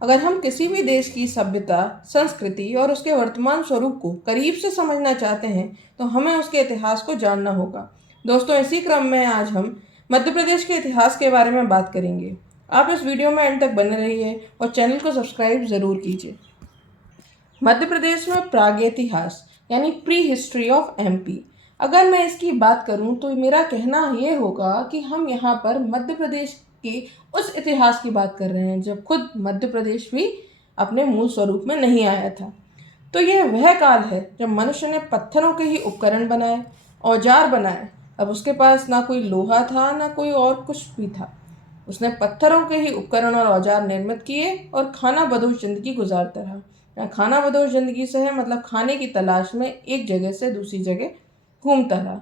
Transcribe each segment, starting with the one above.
अगर हम किसी भी देश की सभ्यता, संस्कृति और उसके वर्तमान स्वरूप को करीब से समझना चाहते हैं, तो हमें उसके इतिहास को जानना होगा। दोस्तों, इसी क्रम में आज हम मध्य प्रदेश के इतिहास के बारे में बात करेंगे। आप इस वीडियो में एंड तक बने रहिए और चैनल को सब्सक्राइब ज़रूर कीजिए। मध्य प्रदेश में प्रागैतिहास यानी प्री हिस्ट्री ऑफ एमपी। अगर मैं इसकी बात करूं तो मेरा कहना ये होगा कि हम यहाँ पर मध्य प्रदेश के उस इतिहास की बात कर रहे हैं जब खुद मध्य प्रदेश भी अपने मूल स्वरूप में नहीं आया था। तो यह वह काल है जब मनुष्य ने पत्थरों के ही उपकरण बनाए, औजार बनाए। अब उसके पास ना कोई लोहा था ना कोई और कुछ भी था। उसने पत्थरों के ही उपकरण और औजार निर्मित किए और खाना बदोश जिंदगी गुजारता रहा। खाना बदोश जिंदगी से है मतलब खाने की तलाश में एक जगह से दूसरी जगह घूमता रहा।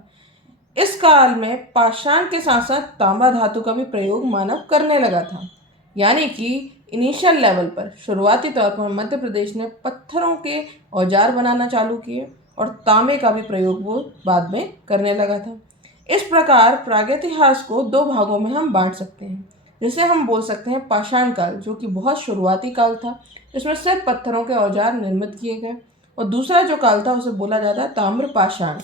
इस काल में पाषाण के साथ साथ तांबा धातु का भी प्रयोग मानव करने लगा था। यानी कि इनिशियल लेवल पर, शुरुआती तौर पर मध्य प्रदेश ने पत्थरों के औजार बनाना चालू किए और तांबे का भी प्रयोग वो बाद में करने लगा था। इस प्रकार प्रागैतिहास को दो भागों में हम बांट सकते हैं। जिसे हम बोल सकते हैं पाषाण काल, जो कि बहुत शुरुआती काल था, जिसमें सिर्फ पत्थरों के औजार निर्मित किए गए, और दूसरा जो काल था उसे बोला जाता है ताम्र पाषाण।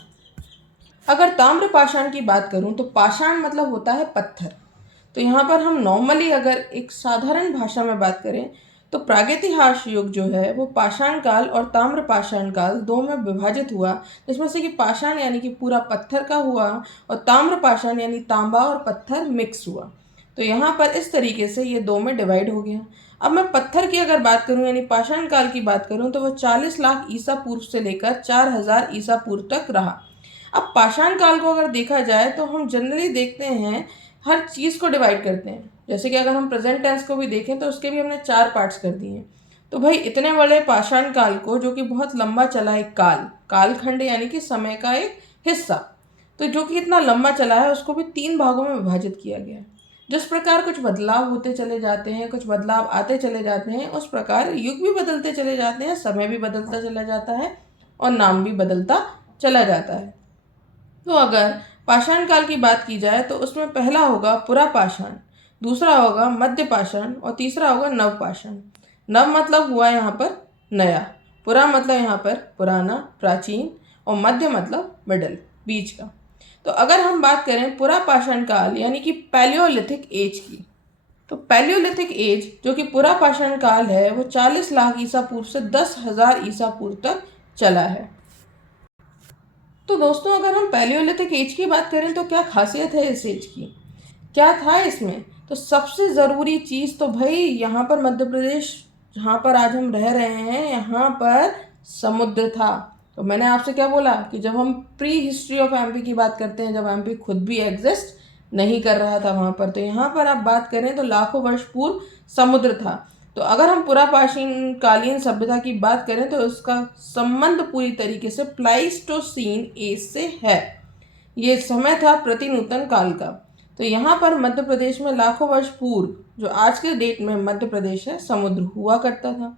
अगर ताम्र पाषाण की बात करूं तो पाषाण मतलब होता है पत्थर। तो यहाँ पर हम नॉर्मली अगर एक साधारण भाषा में बात करें तो प्रागैतिहास युग जो है वो पाषाण काल और ताम्र पाषाण काल दो में विभाजित हुआ, जिसमें से कि पाषाण यानी कि पूरा पत्थर का हुआ और ताम्र पाषाण यानी तांबा और पत्थर मिक्स हुआ। तो यहाँ पर इस तरीके से ये दो में डिवाइड हो गया। अब मैं पत्थर की अगर बात करूँ यानी पाषाण काल की बात करूँ तो वह 40 लाख ईसा पूर्व से लेकर 4000 ईसा पूर्व तक रहा। अब पाषाण काल को अगर देखा जाए तो हम जनरली देखते हैं हर चीज़ को डिवाइड करते हैं। जैसे कि अगर हम प्रेजेंट टेंस को भी देखें तो उसके भी हमने 4 पार्ट्स कर दिए हैं। तो भाई इतने बड़े पाषाण काल को, जो कि बहुत लंबा चला एक कालखंड यानी कि समय का एक हिस्सा, तो जो कि इतना लंबा चला है उसको भी 3 भागों में विभाजित किया गया है। जिस प्रकार कुछ बदलाव होते चले जाते हैं, कुछ बदलाव आते चले जाते हैं, उस प्रकार युग भी बदलते चले जाते हैं, समय भी बदलता चला जाता है और नाम भी बदलता चला जाता है। तो अगर पाषाण काल की बात की जाए तो उसमें पहला होगा पुरा पाषाण, दूसरा होगा मध्य पाषाण और तीसरा होगा नव पाषाण। नव मतलब हुआ यहाँ पर नया, पुरा मतलब यहाँ पर पुराना, प्राचीन, और मध्य मतलब मिडल, बीच का। तो अगर हम बात करें पुरा पाषाण काल यानी कि पैलियोलिथिक एज की, तो पैलियोलिथिक एज जो कि पुरा पाषाण काल है वो 40 लाख ईसा पूर्व से 10,000 ईसा पूर्व तक चला है। तो दोस्तों, अगर हम पैलियोलिथिक एज की बात करें तो क्या खासियत है इस एज की, क्या था इसमें? तो सबसे ज़रूरी चीज़ तो भाई यहाँ पर मध्य प्रदेश जहाँ पर आज हम रह रहे हैं यहाँ पर समुद्र था। तो मैंने आपसे क्या बोला कि जब हम प्री हिस्ट्री ऑफ एमपी की बात करते हैं, जब एमपी खुद भी एग्जिस्ट नहीं कर रहा था वहाँ पर, तो यहाँ पर आप बात करें तो लाखों वर्ष पूर्व समुद्र था। तो अगर हम पुरापाषाण कालीन सभ्यता की बात करें तो उसका संबंध पूरी तरीके से प्लाइस्टोसीन एज से है। ये समय था प्रतिनूतन काल का। तो यहाँ पर मध्य प्रदेश में लाखों वर्ष पूर्व, जो आज के डेट में मध्य प्रदेश है, समुद्र हुआ करता था।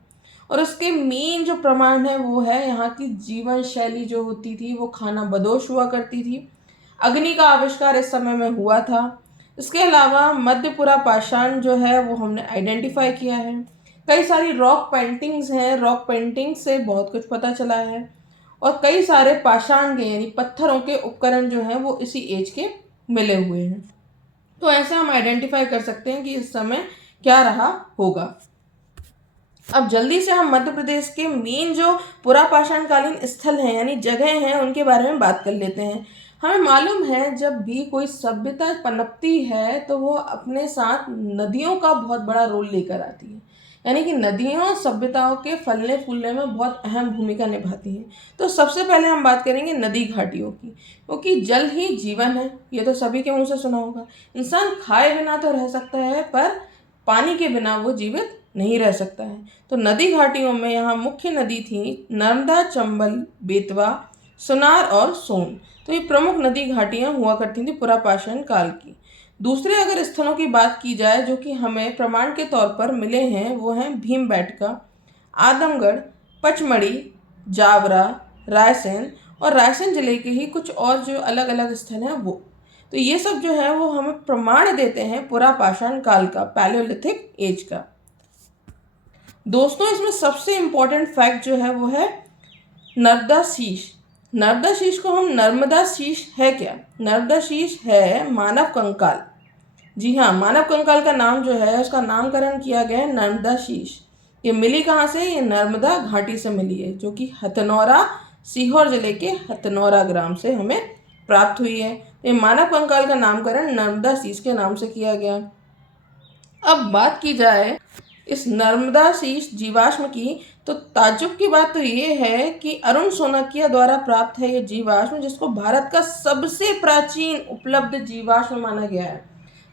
और उसके मेन जो प्रमाण है वो है यहाँ की जीवन शैली जो होती थी वो खाना बदोश हुआ करती थी। अग्नि का आविष्कार इस समय में हुआ था। इसके अलावा मध्यपुरा पाषाण जो है वो हमने आइडेंटिफाई किया है। कई सारी रॉक पेंटिंग्स हैं, रॉक पेंटिंग से बहुत कुछ पता चला है। और कई सारे पाषाण के यानी पत्थरों के उपकरण जो हैं वो इसी एज के मिले हुए हैं। तो ऐसे हम आइडेंटिफाई कर सकते हैं कि इस समय क्या रहा होगा। अब जल्दी से हम मध्य प्रदेश के मेन जो पुरापाषाणकालीन स्थल हैं यानी जगह हैं उनके बारे में बात कर लेते हैं। हमें मालूम है जब भी कोई सभ्यता पनपती है तो वो अपने साथ नदियों का बहुत बड़ा रोल लेकर आती है। यानी कि नदियाँ सभ्यताओं के फलने फूलने में बहुत अहम भूमिका निभाती हैं। तो सबसे पहले हम बात करेंगे नदी घाटियों की, क्योंकि जल ही जीवन है, ये तो सभी के मुंह से सुना होगा। इंसान खाए बिना तो रह सकता है पर पानी के बिना वो जीवित नहीं रह सकता है। तो नदी घाटियों में यहाँ मुख्य नदी थी नर्मदा, चंबल, बेतवा, सुनार और सोन। तो ये प्रमुख नदी घाटियाँ हुआ करती थी पुरापाषाण काल की। दूसरे अगर स्थलों की बात की जाए जो कि हमें प्रमाण के तौर पर मिले हैं वो हैं भीमबेटका, आदमगढ़, पचमढ़ी, जावरा, रायसेन और रायसेन जिले के ही कुछ और जो अलग अलग स्थल हैं वो। तो ये सब जो है वो हमें प्रमाण देते हैं पुरापाषाण काल का, पैलियोलिथिक एज का। दोस्तों इसमें सबसे इम्पोर्टेंट फैक्ट जो है वो है नर्मदा शीश। नर्मदा शीश को हम नर्मदा शीश है क्या? नर्मदा शीश है मानव कंकाल। जी हाँ, मानव कंकाल का नाम जो है उसका नामकरण किया गया है नर्मदा शीश। ये मिली कहाँ से? ये नर्मदा घाटी से मिली है, जो कि हथनौरा, सीहोर जिले के हथनौरा ग्राम से हमें प्राप्त हुई है। ये मानव कंकाल का नामकरण नर्मदा शीश के नाम से किया गया। अब बात की जाए इस नर्मदा शीश जीवाश्म की, तो ताज्जुब की बात तो ये है कि अरुण सोनकिया द्वारा प्राप्त है ये जीवाश्म, जिसको भारत का सबसे प्राचीन उपलब्ध जीवाश्म माना गया है।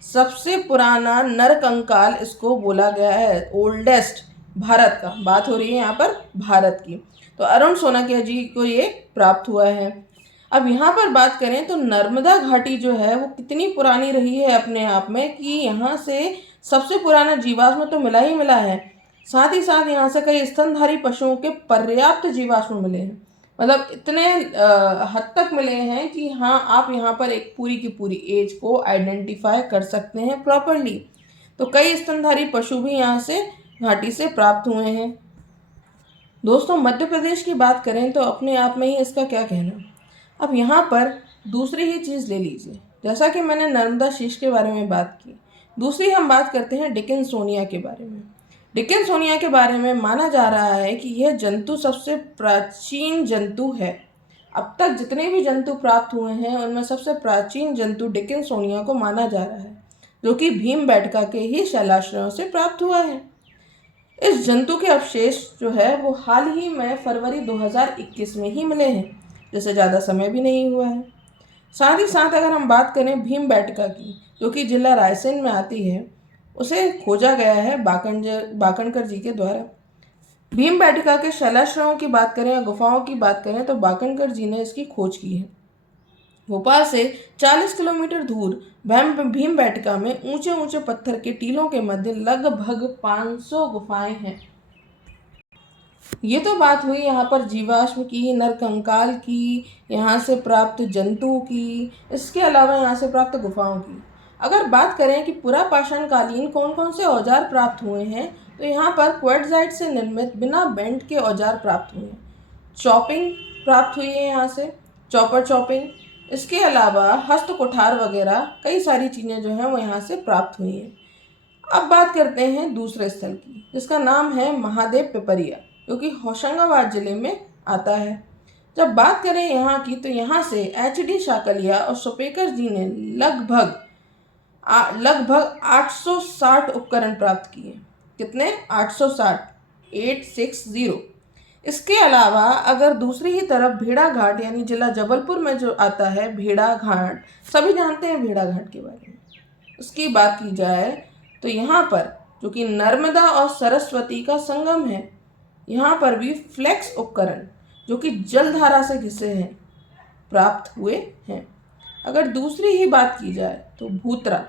सबसे पुराना नर कंकाल इसको बोला गया है, ओल्डेस्ट। भारत का बात हो रही है यहाँ पर, भारत की। तो अरुण सोनकिया जी को ये प्राप्त हुआ है। अब यहाँ पर बात करें तो नर्मदा घाटी जो है वो कितनी पुरानी रही है अपने आप में, कि यहाँ से सबसे पुराना जीवाश्म तो मिला ही मिला है, साथ ही साथ यहाँ से कई स्तनधारी पशुओं के पर्याप्त जीवाश्म मिले हैं। मतलब इतने हद तक मिले हैं कि हाँ, आप यहाँ पर एक पूरी की पूरी एज को आइडेंटिफाई कर सकते हैं प्रॉपरली। तो कई स्तनधारी पशु भी यहाँ से घाटी से प्राप्त हुए हैं। दोस्तों मध्य प्रदेश की बात करें तो अपने आप में ही इसका क्या कहना। अब यहाँ पर दूसरी ही चीज़ ले लीजिए, जैसा कि मैंने नर्मदा शीश के बारे में बात की, दूसरी हम बात करते हैं डिकिंसोनिया के बारे में। डिकिंसोनिया के बारे में माना जा रहा है कि यह जंतु सबसे प्राचीन जंतु है। अब तक जितने भी जंतु प्राप्त हुए हैं उनमें सबसे प्राचीन जंतु डिकिंसोनिया को माना जा रहा है, जो कि भीमबेटका के ही शैलाश्रयों से प्राप्त हुआ है। इस जंतु के अवशेष जो है वो हाल ही में फरवरी 2021 में ही मिले हैं, जिससे ज़्यादा समय भी नहीं हुआ है। साथ ही साथ अगर हम बात करें भीमबेटका की, जो कि जिला रायसेन में आती है, उसे खोजा गया है बाकणकर जी के द्वारा। भीमबेटका के शैलाश्रयों की बात करें या गुफाओं की बात करें तो बाकणकर जी ने इसकी खोज की है। भोपाल से 40 किलोमीटर दूर भीमबेटका में ऊंचे ऊंचे पत्थर के टीलों के मध्य लगभग 500 गुफाएं हैं। ये तो बात हुई यहाँ पर जीवाश्म की, नरकंकाल की, यहाँ से प्राप्त जंतु की, इसके अलावा यहाँ से प्राप्त गुफाओं की। अगर बात करें कि पुरा पाषाणकालीन कौन कौन से औजार प्राप्त हुए हैं, तो यहाँ पर क्वार्ट्जाइट से निर्मित बिना बेंट के औजार प्राप्त हुए हैं। चॉपिंग प्राप्त हुई है यहाँ से, चॉपर चॉपिंग। इसके अलावा हस्त कुठार वगैरह कई सारी चीज़ें जो हैं वो यहाँ से प्राप्त हुई हैं। अब बात करते हैं दूसरे स्थल की, जिसका नाम है महादेव पिपरिया, जो कि होशंगाबाद जिले में आता है। जब बात करें यहाँ की, तो यहाँ से HD शाकलिया और सुपेकर जी ने लगभग 860 उपकरण प्राप्त किए। कितने? 860, 860। इसके अलावा अगर दूसरी ही तरफ भेड़ा घाट यानी जिला जबलपुर में जो आता है भेड़ा घाट, सभी जानते हैं भेड़ा घाट के बारे में, उसकी बात की जाए तो यहाँ पर जो कि नर्मदा और सरस्वती का संगम है, यहाँ पर भी फ्लेक्स उपकरण जो कि जलधारा से घिसे हैं प्राप्त हुए हैं। अगर दूसरी ही बात की जाए तो भूतरा,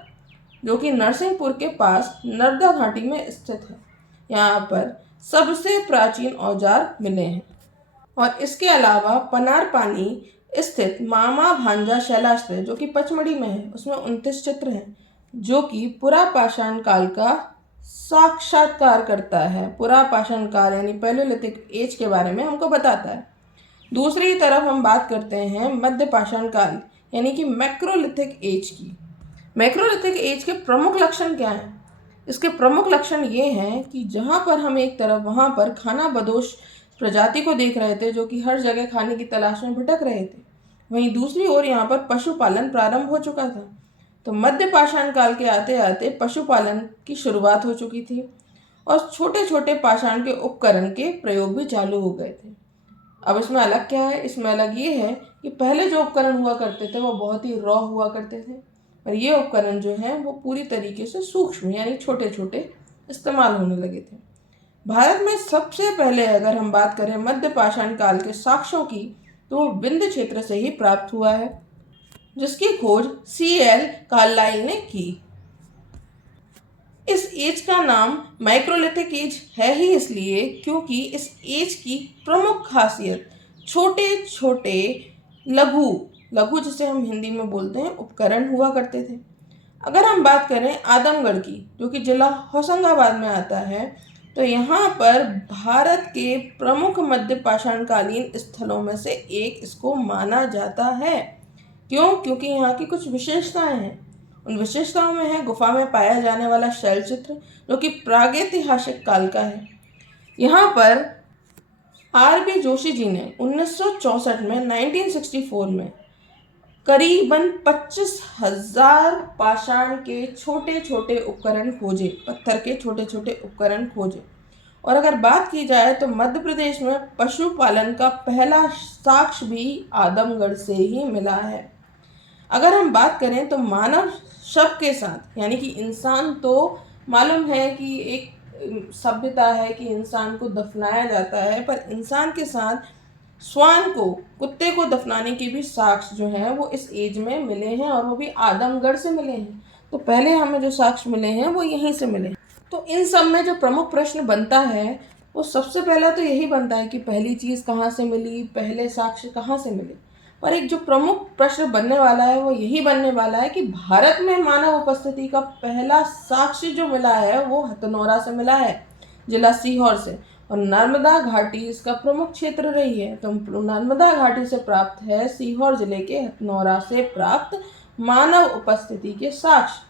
जो कि नरसिंहपुर के पास नर्मदा घाटी में स्थित है, यहाँ पर सबसे प्राचीन औजार मिले हैं। और इसके अलावा पनार पानी स्थित मामा भांजा शैलाश्रय, जो कि पचमढ़ी में है, उसमें 29 चित्र हैं, जो कि पुरा पाषाण काल का साक्षात्कार करता है। पुरा पाषाण काल यानी पैलियोलिथिक एज के बारे में हमको बताता है। दूसरी तरफ हम बात करते हैं मध्य पाषाण काल यानी कि मैक्रोलिथिक एज की। मैक्रोलिथिक एज के प्रमुख लक्षण क्या हैं? इसके प्रमुख लक्षण ये हैं कि जहाँ पर हम एक तरफ वहाँ पर खाना बदोश प्रजाति को देख रहे थे, जो कि हर जगह खाने की तलाश में भटक रहे थे, वहीं दूसरी ओर यहाँ पर पशुपालन प्रारंभ हो चुका था। तो मध्य पाषाण काल के आते आते पशुपालन की शुरुआत हो चुकी थी और छोटे छोटे पाषाण के उपकरण के प्रयोग भी चालू हो गए थे। अब इसमें अलग क्या है? इसमें अलग ये है कि पहले जो उपकरण हुआ करते थे वो बहुत ही रॉ हुआ करते थे, और ये उपकरण जो हैं वो पूरी तरीके से सूक्ष्म यानी छोटे छोटे इस्तेमाल होने लगे थे। भारत में सबसे पहले अगर हम बात करें मध्य पाषाण काल के साक्ष्यों की, तो वो विंध्य क्षेत्र से ही प्राप्त हुआ है, जिसकी खोज CL कार्लाइल ने की। इस एज का नाम माइक्रोलिथिक एज है ही इसलिए क्योंकि इस एज की प्रमुख खासियत छोटे छोटे लघु जिसे हम हिंदी में बोलते हैं उपकरण हुआ करते थे। अगर हम बात करें आदमगढ़ की, जो कि जिला होशंगाबाद में आता है, तो यहाँ पर भारत के प्रमुख मध्य पाषाणकालीन स्थलों में से एक इसको माना जाता है। क्यों? क्योंकि यहाँ की कुछ विशेषताएं हैं। उन विशेषताओं में है गुफा में पाया जाने वाला शैलचित्र, जो कि प्रागैतिहासिक काल का है। यहाँ पर आर.बी. जोशी जी ने 1964 में 1964 में करीबन 25,000 पाषाण के छोटे छोटे उपकरण खोजे, पत्थर के छोटे छोटे उपकरण खोजे। और अगर बात की जाए तो मध्य प्रदेश में पशुपालन का पहला साक्ष्य भी आदमगढ़ से ही मिला है। अगर हम बात करें तो मानव शव के साथ, यानी कि इंसान तो मालूम है कि एक सभ्यता है कि इंसान को दफनाया जाता है, पर इंसान के साथ श्वान को, कुत्ते को दफनाने के भी साक्ष्य जो हैं वो इस एज में मिले हैं, और वो भी आदमगढ़ से मिले हैं। तो पहले हमें जो साक्ष्य मिले हैं वो यहीं से मिले। तो इन सब में जो प्रमुख प्रश्न बनता है वो सबसे पहला तो यही बनता है कि पहली चीज़ कहाँ से मिली, पहले साक्ष्य कहाँ से मिले। पर एक जो प्रमुख प्रश्न बनने वाला है वो यही बनने वाला है कि भारत में मानव उपस्थिति का पहला साक्ष्य जो मिला है वो हथनोरा से मिला है, जिला सीहोर से। और नर्मदा घाटी इसका प्रमुख क्षेत्र रही है। तो नर्मदा घाटी से प्राप्त है सीहोर जिले के हथनोरा से प्राप्त मानव उपस्थिति के साक्ष्य,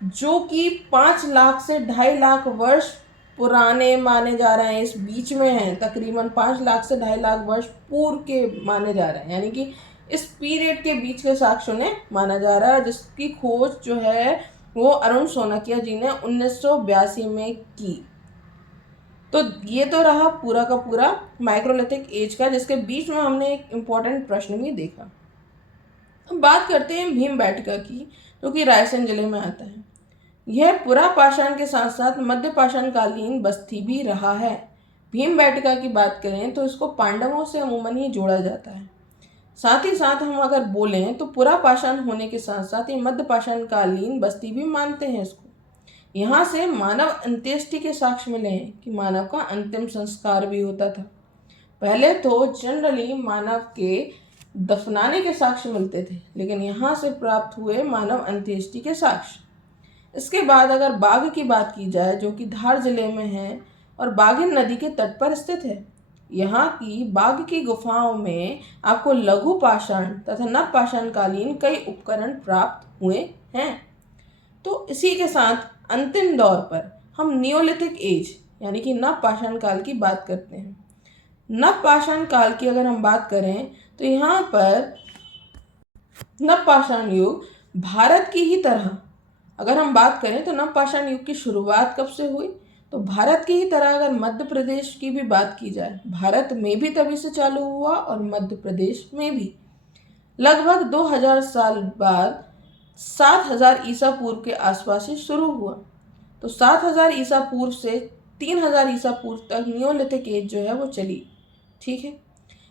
जो कि 5 लाख से 2.5 लाख वर्ष पुराने माने जा रहे हैं। इस बीच में हैं, तकरीबन 5 लाख से 2.5 लाख वर्ष पूर्व के माने जा रहे हैं, यानी कि इस पीरियड के बीच के साक्ष्यों ने माना जा रहा है, जिसकी खोज जो है वो अरुण सोनकिया जी ने 1982 में की। तो ये तो रहा पूरा का पूरा माइक्रोलिथिक एज का, जिसके बीच में हमने एक इम्पोर्टेंट प्रश्न भी देखा। अब बात करते हैं भीमबेटका की, जो कि रायसेन जिले में आता है। यह पुरा पाषाण के साथ साथ मध्य पाषाणकालीन बस्ती भी रहा है। भीमबेटका की बात करें तो इसको पांडवों से अमूमन ही जोड़ा जाता है। साथ ही साथ हम अगर बोलें तो पुरा पाषाण होने के साथ साथ ये मध्य पाषाणकालीन बस्ती भी मानते हैं इसको। यहाँ से मानव अंत्येष्टि के साक्ष्य मिले हैं कि मानव का अंतिम संस्कार भी होता था। पहले तो जनरली मानव के दफनाने के साक्ष्य मिलते थे, लेकिन यहाँ से प्राप्त हुए मानव अंत्येष्टि के साक्ष्य। इसके बाद अगर बाघ की बात की जाए, जो कि धार जिले में है और बाघिन नदी के तट पर स्थित है, यहाँ की बाघ की गुफाओं में आपको लघु पाषाण तथा नव पाषाणकालीन कई उपकरण प्राप्त हुए हैं। तो इसी के साथ अंतिम दौर पर हम नियोलिथिक एज यानी कि नव पाषाण काल की बात करते हैं। नव पाषाण काल की अगर हम बात करें तो यहाँ पर नव पाषाण युग भारत की ही तरह, अगर हम बात करें तो नव पाषाण युग की शुरुआत कब से हुई, तो भारत की ही तरह अगर मध्य प्रदेश की भी बात की जाए, भारत में भी तभी से चालू हुआ और मध्य प्रदेश में भी। लगभग 2000 साल बाद 7000 ईसा पूर्व के आसपास ही शुरू हुआ। तो 7000 ईसा पूर्व से 3000 ईसा पूर्व तक नियोलिथिक एज जो है वो चली। ठीक है,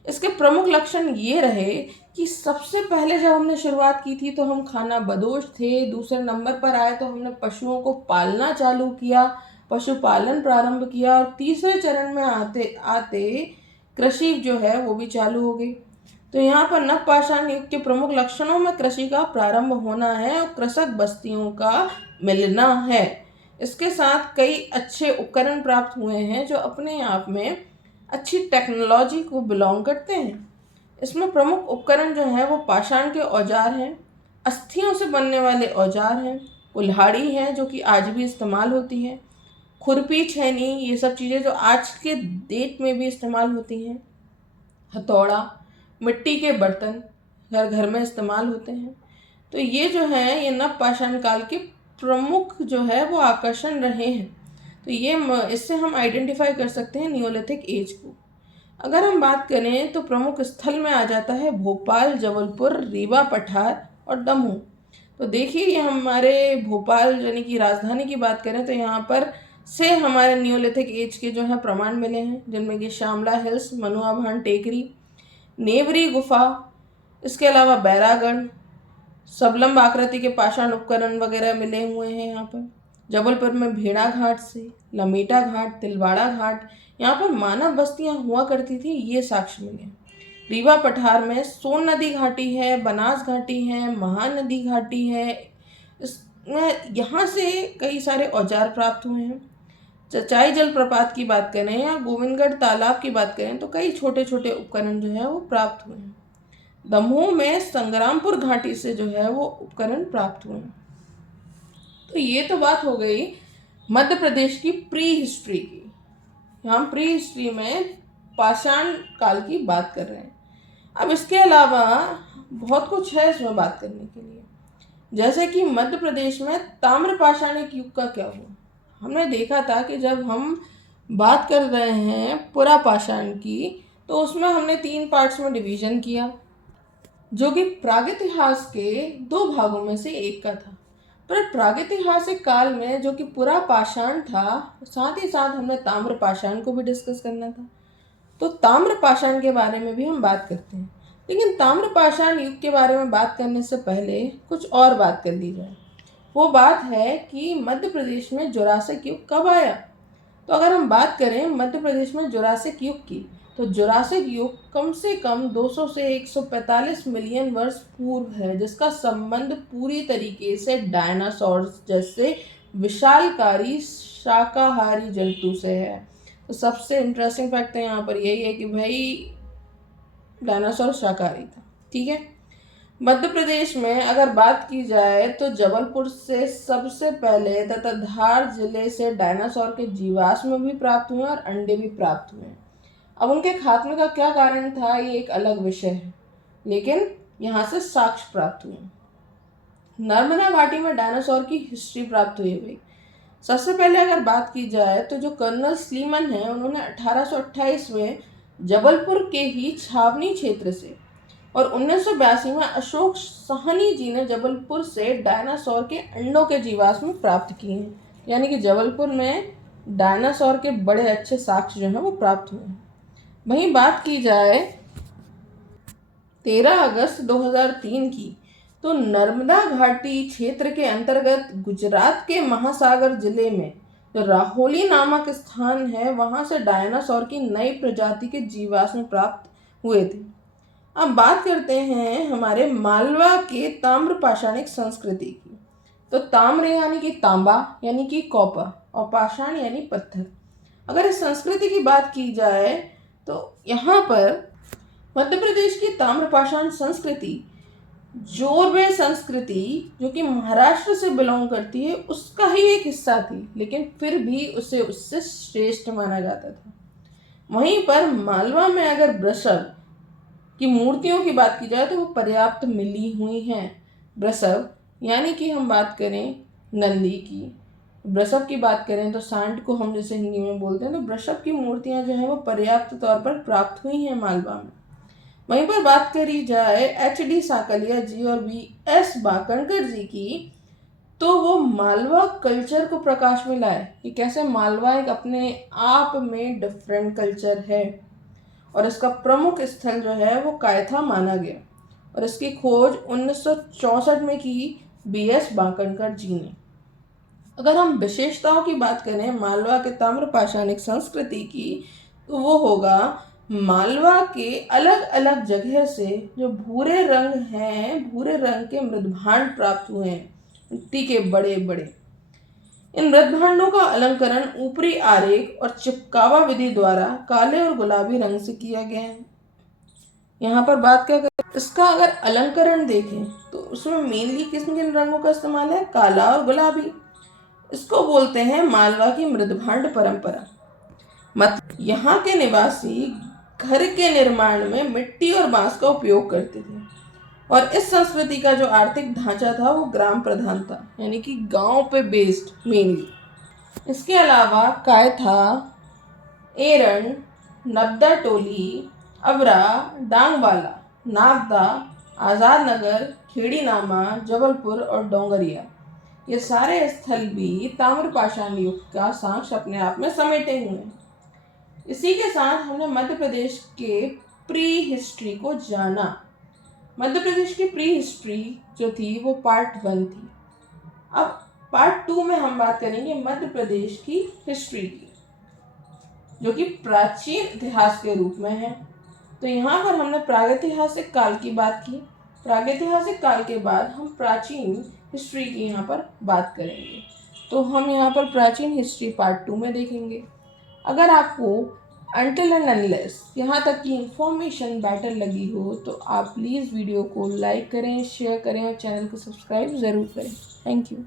इसके प्रमुख लक्षण ये रहे कि सबसे पहले जब हमने शुरुआत की थी तो हम खाना बदोश थे, दूसरे नंबर पर आए तो हमने पशुओं को पालना चालू किया, पशुपालन प्रारंभ किया, और तीसरे चरण में आते आते कृषि जो है वो भी चालू हो गई। तो यहाँ पर नव पाषाण युग के प्रमुख लक्षणों में कृषि का प्रारंभ होना है और कृषक बस्तियों का मिलना है। इसके साथ कई अच्छे उपकरण प्राप्त हुए हैं जो अपने आप में अच्छी टेक्नोलॉजी को बिलोंग करते हैं। इसमें प्रमुख उपकरण जो हैं वो पाषाण के औजार हैं, अस्थियों से बनने वाले औजार हैं, कुल्हाड़ी है जो कि आज भी इस्तेमाल होती है, खुरपी, छेनी, ये सब चीज़ें जो आज के डेट में भी इस्तेमाल होती हैं, हथौड़ा, मिट्टी के बर्तन घर घर में इस्तेमाल होते हैं। तो ये जो है ये नव पाषाण काल के प्रमुख जो है वो आकर्षण रहे हैं। तो ये इससे हम आइडेंटिफाई कर सकते हैं नियोलिथिक एज को। अगर हम बात करें तो प्रमुख स्थल में आ जाता है भोपाल, जबलपुर, रीवा, पठार और दमोह। तो देखिए ये हमारे भोपाल यानी कि राजधानी की बात करें तो यहाँ पर से हमारे नियोलिथिक एज के जो है प्रमाण मिले हैं, जिनमें कि श्यामला हिल्स, मनुआभान टेकरी, नेवरी गुफा, इसके अलावा बैरागढ़, सबलम्ब आकृति के पाषाण उपकरण वगैरह मिले हुए हैं। यहाँ पर जबलपुर में भेड़ा घाट से लमेटा घाट, तिलवाड़ा घाट, यहाँ पर मानव बस्तियाँ हुआ करती थी, ये साक्ष्य मिले। रीवा पठार में सोन नदी घाटी है, बनास घाटी है, महानदी घाटी है। इसमें यहाँ से कई सारे औजार प्राप्त हुए हैं। चचाई जलप्रपात की बात करें या गोविंदगढ़ तालाब की बात करें तो कई छोटे छोटे उपकरण जो है वो प्राप्त हुए हैं। दमोह में संग्रामपुर घाटी से जो है वो उपकरण प्राप्त हुए हैं। तो ये तो बात हो गई मध्य प्रदेश की प्री हिस्ट्री की। हम प्री हिस्ट्री में पाषाण काल की बात कर रहे हैं। अब इसके अलावा बहुत कुछ है इसमें बात करने के लिए, जैसे कि मध्य प्रदेश में ताम्र पाषाणिक युग का क्या हुआ। हमने देखा था कि जब हम बात कर रहे हैं पुरा पाषाण की तो उसमें हमने 3 पार्ट्स में डिवीजन किया, जो कि प्रागैतिहास के 2 भागों में से एक का था। पर प्रागैतिहासिक काल में जो कि पुरा पाषाण था, साथ ही साथ हमने ताम्र पाषाण को भी डिस्कस करना था। तो ताम्र पाषाण के बारे में भी हम बात करते हैं, लेकिन ताम्र पाषाण युग के बारे में बात करने से पहले कुछ और बात कर ली जाए। वो बात है कि मध्य प्रदेश में जुरासिक युग कब आया। तो अगर हम बात करें मध्य प्रदेश में जुरासिक युग की, तो जुरासिक युग कम से कम 200 से 145 मिलियन वर्ष पूर्व है, जिसका संबंध पूरी तरीके से डायनासोर्स जैसे विशालकारी शाकाहारी जंतु से है। तो सबसे इंटरेस्टिंग फैक्ट है यहाँ पर यही है कि भाई डायनासोर शाकाहारी था। ठीक है। मध्य प्रदेश में अगर बात की जाए तो जबलपुर से सबसे पहले तथा धार जिले से डायनासोर के जीवाश्म भी प्राप्त हुए और अंडे भी प्राप्त हुए। अब उनके खात्मे का क्या कारण था ये एक अलग विषय है, लेकिन यहाँ से साक्ष्य प्राप्त हुए। नर्मदा घाटी में डायनासोर की हिस्ट्री प्राप्त हुई भाई। सबसे पहले अगर बात की जाए तो जो कर्नल स्लीमन है, उन्होंने 1828 में जबलपुर के ही छावनी क्षेत्र से और 1982 में अशोक साहनी जी ने जबलपुर से डायनासोर के अंडों के जीवाश्म प्राप्त किए हैं। यानी कि जबलपुर में डायनासोर के बड़े अच्छे साक्ष्य जो हैं वो प्राप्त हुए हैं। वहीं बात की जाए 13 अगस्त 2003 की, तो नर्मदा घाटी क्षेत्र के अंतर्गत गुजरात के महासागर जिले में जो राहोली नामक स्थान है, वहां से डायनासोर की नई प्रजाति के जीवाश्म प्राप्त हुए थे। अब बात करते हैं हमारे मालवा के ताम्र पाषाणिक संस्कृति की। तो ताम्र यानी कि तांबा यानी कि कॉपर और पाषाण यानी पत्थर। अगर इस संस्कृति की बात की जाए तो यहाँ पर मध्य प्रदेश की ताम्र पाषाण संस्कृति जोरवे संस्कृति जो कि महाराष्ट्र से बिलोंग करती है उसका ही एक हिस्सा थी, लेकिन फिर भी उसे उससे श्रेष्ठ माना जाता था। वहीं पर मालवा में अगर वृषभ की मूर्तियों की बात की जाए तो वो पर्याप्त मिली हुई हैं। वृषभ यानी कि हम बात करें नंदी की, वृषभ की बात करें तो सांड को हम जैसे हिंदी में बोलते हैं, तो वृषभ की मूर्तियां जो है वो पर्याप्त तौर पर प्राप्त हुई हैं मालवा में। वहीं पर बात करी जाए HD साकलिया जी और VS बाकणकर जी की, तो वो मालवा कल्चर को प्रकाश में लाए कि कैसे मालवा एक अपने आप में डिफरेंट कल्चर है और इसका प्रमुख स्थल जो है वो कायथा माना गया और इसकी खोज 1964 में की BS बाकणकर जी ने। अगर हम विशेषताओं की बात करें मालवा के ताम्र पाषाणिक संस्कृति की, तो वो होगा मालवा के अलग अलग जगह से जो भूरे रंग हैं, भूरे रंग के मृदभांड प्राप्त हुए हैं, मिट्टी के बड़े बड़े। इन मृदभांडों का अलंकरण ऊपरी आरेख और चिपकावा विधि द्वारा काले और गुलाबी रंग से किया गया है। यहाँ पर बात क्या करें, इसका अगर अलंकरण देखें तो उसमें मेनली किन किन रंगों का इस्तेमाल है, काला और गुलाबी। इसको बोलते हैं मालवा की मृदभांड परंपरा। मतलब यहाँ के निवासी घर के निर्माण में मिट्टी और बांस का उपयोग करते थे और इस संस्कृति का जो आर्थिक ढांचा था वो ग्राम प्रधान था, यानी कि गांव पे बेस्ड मेनली। इसके अलावा कायथा, एरन, नब्दा टोली, अवरा, डांगवाला, नागदा, आज़ाद नगर, खेड़ी नामा, जबलपुर और डोंगरिया, ये सारे स्थल भी ताम्र पाषाण युग का साक्ष्य अपने आप में समेटे हुए हैं। इसी के साथ हमने मध्य प्रदेश के प्री हिस्ट्री को जाना। मध्य प्रदेश की प्री हिस्ट्री जो थी वो पार्ट 1 थी। अब पार्ट 2 में हम बात करेंगे मध्य प्रदेश की हिस्ट्री की, जो कि प्राचीन इतिहास के रूप में है। तो यहाँ पर हमने प्रागैतिहासिक काल की बात की। प्रागैतिहासिक काल के बाद हम प्राचीन हिस्ट्री की यहाँ पर बात करेंगे। तो हम यहाँ पर प्राचीन हिस्ट्री पार्ट 2 में देखेंगे। अगर आपको अनटिल एंड अनलेस यहाँ तक की इन्फॉर्मेशन बेटर लगी हो तो आप प्लीज़ वीडियो को लाइक करें, शेयर करें और चैनल को सब्सक्राइब ज़रूर करें। Thank you.